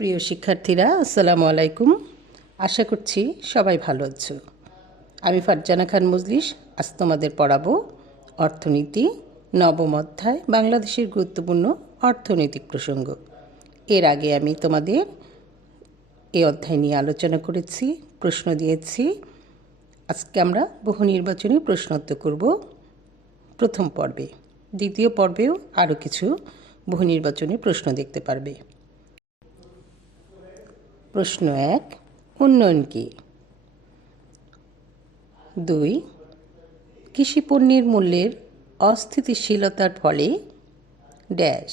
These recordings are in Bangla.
প্রিয় শিক্ষার্থীরা, আসসালামু আলাইকুম। আশা করছি সবাই ভালো আছো। আমি ফারজানা খান মজলিস আজ তোমাদের পড়াবো অর্থনীতি, নবম অধ্যায়, বাংলাদেশের গুরুত্বপূর্ণ অর্থনৈতিক প্রসঙ্গ। এর আগে আমি তোমাদের এই অধ্যায় নিয়ে আলোচনা করেছি, প্রশ্ন দিয়েছি। আজকে আমরা বহু নির্বাচনী প্রশ্নোত্তর করব প্রথম পর্বে। দ্বিতীয় পর্বেও আরও কিছু বহু নির্বাচনী প্রশ্ন দেখতে পারবে। প্রশ্ন 1, উন্নয়ন কি? 2, কৃষিপণ্যের মূল্যের অস্থিতিশীলতার ফলে ড্যাশ।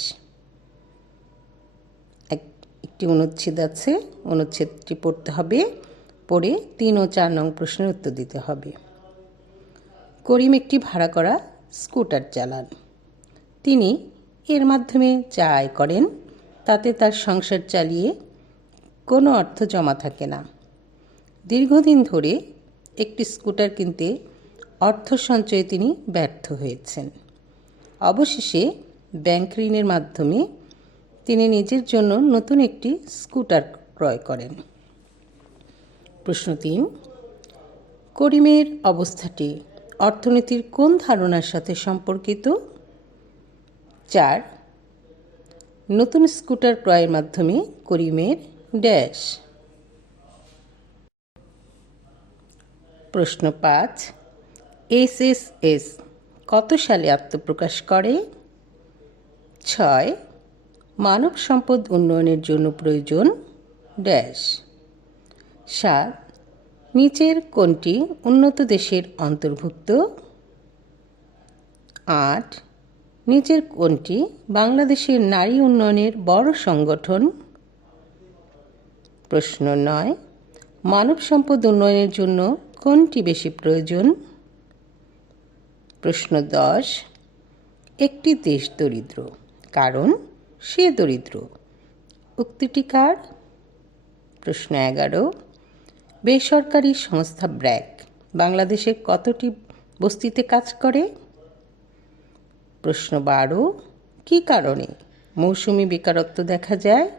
একটি অনুচ্ছেদ আছে, অনুচ্ছেদটি পড়তে হবে, পড়ে 3 ও 4 নং প্রশ্নের উত্তর দিতে হবে। করিম একটি ভাড়া করা স্কুটার চালান। তিনি এর মাধ্যমে যা আয় করেন তাতে তার সংসার চালিয়ে কোনো অর্থ জমা থাকে না। দীর্ঘদিন ধরে একটি স্কুটার কিনতে অর্থ সঞ্চয়ে তিনি ব্যর্থ হয়েছেন। অবশেষে ব্যাংক ঋণের মাধ্যমে তিনি নিজের জন্য নতুন একটি স্কুটার ক্রয় করেন। প্রশ্ন 3, করিমের অবস্থাটি অর্থনীতির কোন ধারণার সাথে সম্পর্কিত? 4, নতুন স্কুটার ক্রয়ের মাধ্যমে করিমের ড্যাশ। প্রশ্ন 5, এসএসএস কত সালে আত্মপ্রকাশ করে? 6, মানব সম্পদ উন্নয়নের জন্য প্রয়োজন ড্যাশ। 7, নিচের কোনটি উন্নত দেশের অন্তর্ভুক্ত? 8, নিচের কোনটি বাংলাদেশের নারী উন্নয়নের বড় সংগঠন? প্রশ্ন 9, মানব সম্পদ উন্নয়নের জন্য কোনটি বেশি প্রয়োজন? প্রশ্ন 10, একটি দেশ দরিদ্র কারণ সে দরিদ্র, উক্তিটি কার? প্রশ্ন 11, বেসরকারি সংস্থা ব্র্যাক বাংলাদেশে কতটি বস্তিতে কাজ করে? প্রশ্ন 12, কী কারণে মৌসুমি বেকারত্ব দেখা যায়?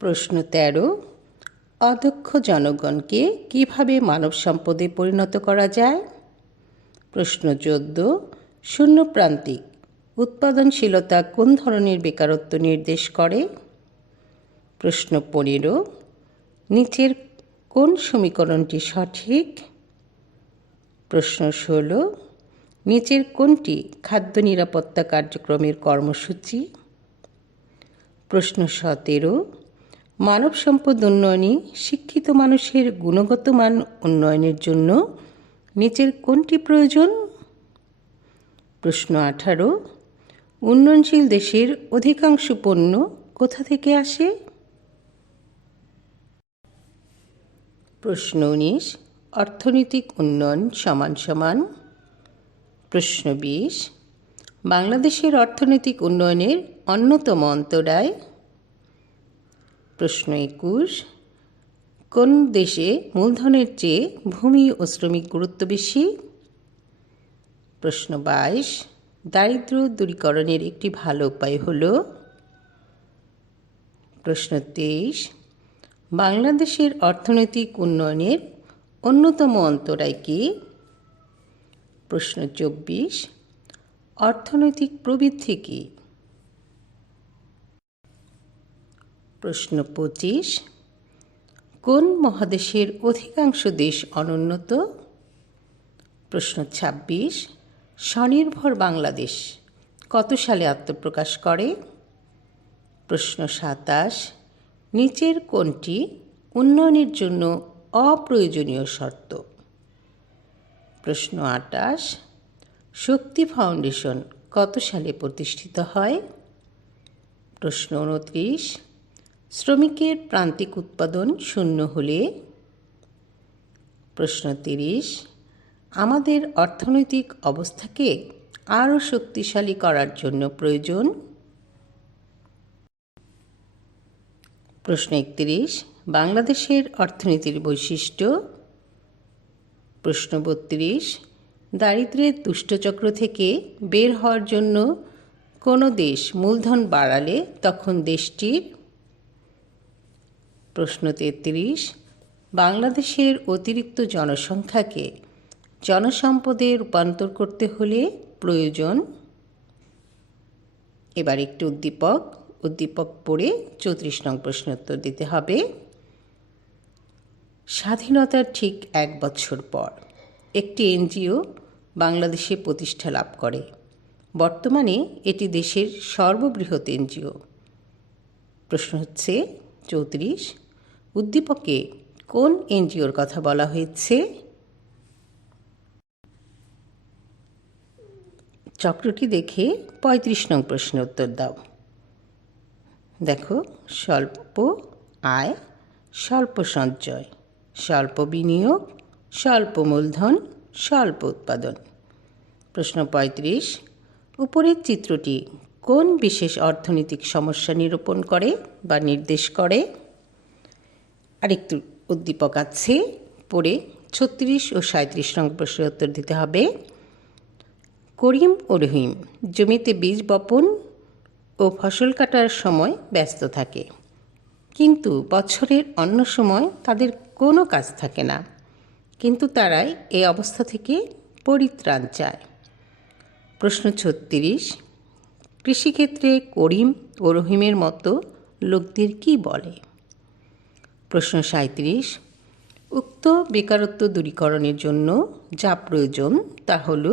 প্রশ্ন 13, অদক্ষ জনগণকে কিভাবে মানব সম্পদে পরিণত করা যায়? প্রশ্ন 14, শূন্যপ্রান্তিক উৎপাদনশীলতা কোন ধরনের বেকারত্ব নির্দেশ করে? প্রশ্ন 15, নিচের কোন সমীকরণটি সঠিক? প্রশ্ন 16, নিচের কোনটি খাদ্য নিরাপত্তা কার্যক্রমের কর্মসূচি? প্রশ্ন 17, মানব সম্পদ উন্নয়নে শিক্ষিত মানুষের গুণগত মান উন্নয়নের জন্য নিচের কোনটি প্রয়োজন? প্রশ্ন 18, উন্নয়নশীল দেশের অধিকাংশ পণ্য কোথা থেকে আসে? প্রশ্ন 19, অর্থনৈতিক উন্নয়ন সমান সমান। প্রশ্ন 20, বাংলাদেশের অর্থনৈতিক উন্নয়নের অন্যতম অন্তরায়? প্রশ্ন 21, কোন দেশে মূলধনের চেয়ে ভূমি ও শ্রমিক গুরুত্ব বেশি? প্রশ্ন 22, দারিদ্র্য দূরীকরণের একটি ভালো উপায় হল? প্রশ্ন 23, বাংলাদেশের অর্থনৈতিক উন্নয়নের অন্যতম অন্তরায় কি? প্রশ্ন 24, অর্থনৈতিক প্রবৃদ্ধি কি? প্রশ্ন 25, কোন মহাদেশের অধিকাংশ দেশ অনুন্নত? প্রশ্ন 26, স্বনির্ভর বাংলাদেশ কত সালে আত্মপ্রকাশ করে? প্রশ্ন 27, নিচের কোনটি উন্নয়নের জন্য অপ্রয়োজনীয় শর্ত? প্রশ্ন 28, শক্তি ফাউন্ডেশন কত সালে প্রতিষ্ঠিত হয়? প্রশ্ন 29, শ্রমিকের প্রান্তিক উৎপাদন শূন্য হলে? প্রশ্ন 30, আমাদের অর্থনৈতিক অবস্থাকে আরও শক্তিশালী করার জন্য প্রয়োজন? প্রশ্ন 31, বাংলাদেশের অর্থনীতির বৈশিষ্ট্য? প্রশ্ন 32, দারিদ্র্যের দুষ্টচক্র থেকে বের হওয়ার জন্য কোনো দেশ মূলধন বাড়ালে তখন দেশটির। প্রশ্ন 33, বাংলাদেশের অতিরিক্ত জনসংখ্যাকে জনসম্পদে রূপান্তর করতে হলে প্রয়োজন। এবার একটি উদ্দীপক পড়ে 34 নং প্রশ্নের উত্তর দিতে হবে। স্বাধীনতার ঠিক 1 বছর পর একটি এনজিও বাংলাদেশে প্রতিষ্ঠা লাভ করে। বর্তমানে এটি দেশের সর্ববৃহৎ এনজিও। প্রশ্ন হচ্ছে 34, উদ্দীপকে কোন এনজিওর কথা বলা হয়েছে? চক্রটি দেখে 35 নং প্রশ্নের উত্তর দাও। দেখো, স্বল্প আয়, স্বল্প সঞ্চয়, স্বল্প বিনিয়োগ, স্বল্প মূলধন, স্বল্প উৎপাদন। প্রশ্ন 35, উপরের চিত্রটি কোন বিশেষ অর্থনৈতিক সমস্যা নিরূপণ করে বা নির্দেশ করে? আরেকটু উদ্দীপক আছে, পড়ে 36 ও 37 নং প্রশ্নের উত্তর দিতে হবে। করিম ও রহিম জমিতে বীজ বপন ও ফসল কাটার সময় ব্যস্ত থাকে, কিন্তু বছরের অন্য সময় তাদের কোনো কাজ থাকে না, কিন্তু তারাই এই অবস্থা থেকে পরিত্রাণ চায়। প্রশ্ন 36, কৃষিক্ষেত্রে করিম ও রহিমের মতো লোকদের কি বলে? প্রশ্ন 37, উক্ত বেকারত্ব দূরীকরণের জন্য যা প্রয়োজন তা হল।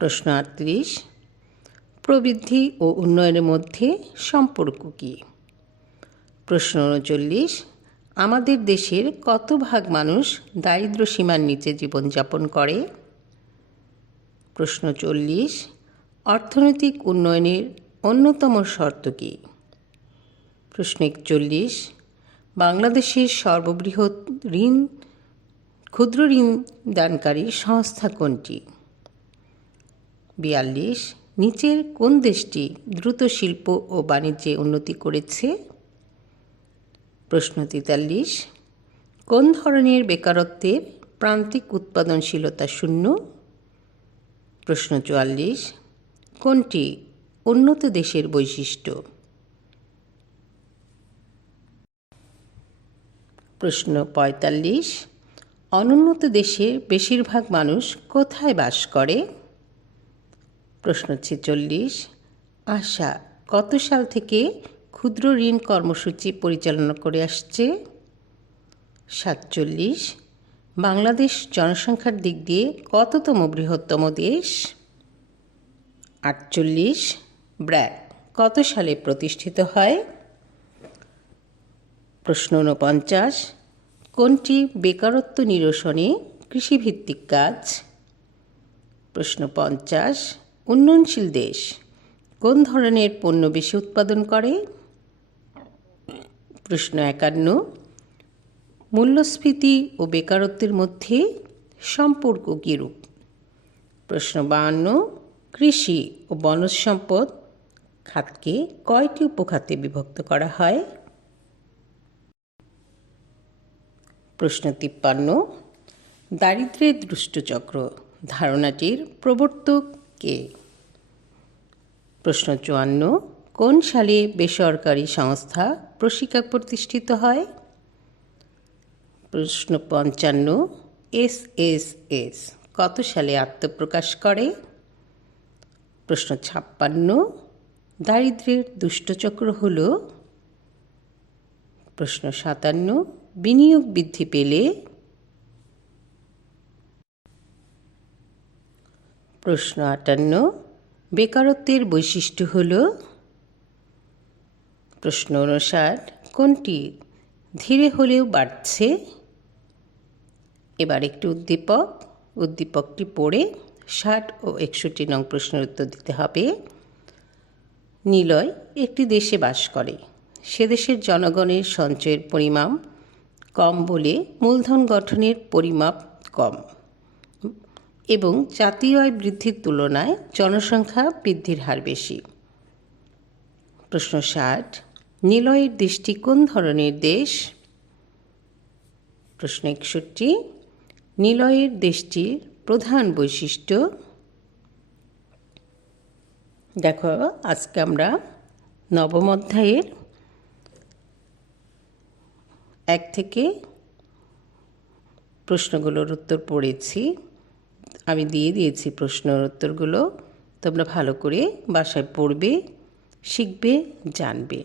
প্রশ্ন 38, প্রবৃদ্ধি ও উন্নয়নের মধ্যে সম্পর্ক কী? প্রশ্ন 39, আমাদের দেশের কত ভাগ মানুষ দারিদ্র্য সীমার নিচে জীবনযাপন করে? প্রশ্ন 40, অর্থনৈতিক উন্নয়নের অন্যতম শর্ত কী? প্রশ্ন 41, বাংলাদেশের সর্ববৃহৎ ক্ষুদ্র ঋণ দানকারী সংস্থা কোনটি? 42, নিচের কোন দেশটি দ্রুত শিল্প ও বাণিজ্যে উন্নতি করেছে? প্রশ্ন 43, কোন ধরনের বেকারত্বের প্রান্তিক উৎপাদনশীলতা শূন্য? প্রশ্ন 44, কোনটি উন্নত দেশের বৈশিষ্ট্য? প্রশ্ন 45, অনুন্নত দেশের বেশিরভাগ মানুষ কোথায় বাস করে? প্রশ্ন 46, আশা কত সাল থেকে ক্ষুদ্র ঋণ কর্মসূচি পরিচালনা করে আসছে? 47, বাংলাদেশ জনসংখ্যার দিক দিয়ে কততম বৃহত্তম দেশ? 48, ব্র্যাক কত সালে প্রতিষ্ঠিত হয়? প্রশ্ন 49, কোনটি বেকারত্ব নিরসনে কৃষিভিত্তিক কাজ? প্রশ্ন 50, উন্নয়নশীল দেশ কোন ধরনের পণ্য বেশি উৎপাদন করে? প্রশ্ন 51, মূল্যস্ফীতি ও বেকারত্বের মধ্যে সম্পর্ক কীরূপ? প্রশ্ন 52, কৃষি ও বনজ সম্পদ খাতকে কয়টি উপখাতে বিভক্ত করা হয়? প্রশ্ন 53, দারিদ্র্যের দুষ্টচক্র ধারণাটির প্রবর্তক কে? প্রশ্ন 54, কোন সালে বেসরকারি সংস্থা প্রশিকা প্রতিষ্ঠিত হয়? প্রশ্ন 55, এসএসএস কত সালে আত্মপ্রকাশ করে? প্রশ্ন 56, দারিদ্র্যের দুষ্টচক্র হল? প্রশ্ন 57, বিনিয়োগ বৃদ্ধি পেলে? প্রশ্ন 58, বেকারত্বের বৈশিষ্ট্য হল? প্রশ্ন 59, কোনটি ধীরে হলেও বাড়ছে? এবার একটি উদ্দীপকটি পড়ে 60 ও 61 নং প্রশ্নের উত্তর দিতে হবে। নিলয় একটি দেশে বাস করে, সে দেশের জনগণের সঞ্চয়ের পরিমাণ কম বলে মূলধন গঠনের পরিমাপ কম এবং জাতীয় আয় বৃদ্ধির তুলনায় জনসংখ্যা বৃদ্ধির হার বেশি। প্রশ্ন 60, নিলয়ের দেশটি কোন ধরনের দেশ? প্রশ্ন 61, নিলয়ের দেশটির প্রধান বৈশিষ্ট্য। দেখো, আজকে আমরা নবম অধ্যায়ের 1 থেকে প্রশ্নগুলোর উত্তর পড়েছি। আমি দিয়ে দিয়েছি প্রশ্নের উত্তরগুলো। তোমরা ভালো করে বাসায় পড়বে, শিখবে, জানবে।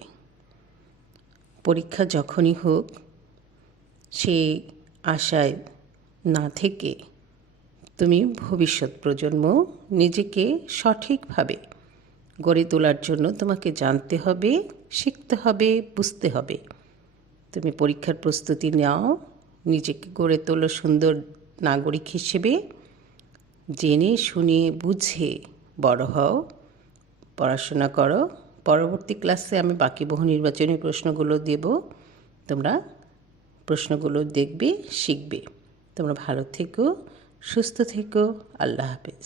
পরীক্ষা যখনই হোক সেই আশায় না থেকে তুমি ভবিষ্যৎ প্রজন্ম নিজেকে সঠিকভাবে গড়ে তোলার জন্য তোমাকে জানতে হবে, শিখতে হবে, বুঝতে হবে। তুমি পরীক্ষার প্রস্তুতি নাও, নিজেকে গড়ে তোলো সুন্দর নাগরিক হিসেবে। জেনে শুনে বুঝে বড় হও, পড়াশোনা করো। পরবর্তী ক্লাসে আমি বাকি বহু নির্বাচনী প্রশ্নগুলো দেব, তোমরা প্রশ্নগুলো দেখবে, শিখবে। তোমরা ভালো থেকো, সুস্থ থেকো। আল্লাহ হাফেজ।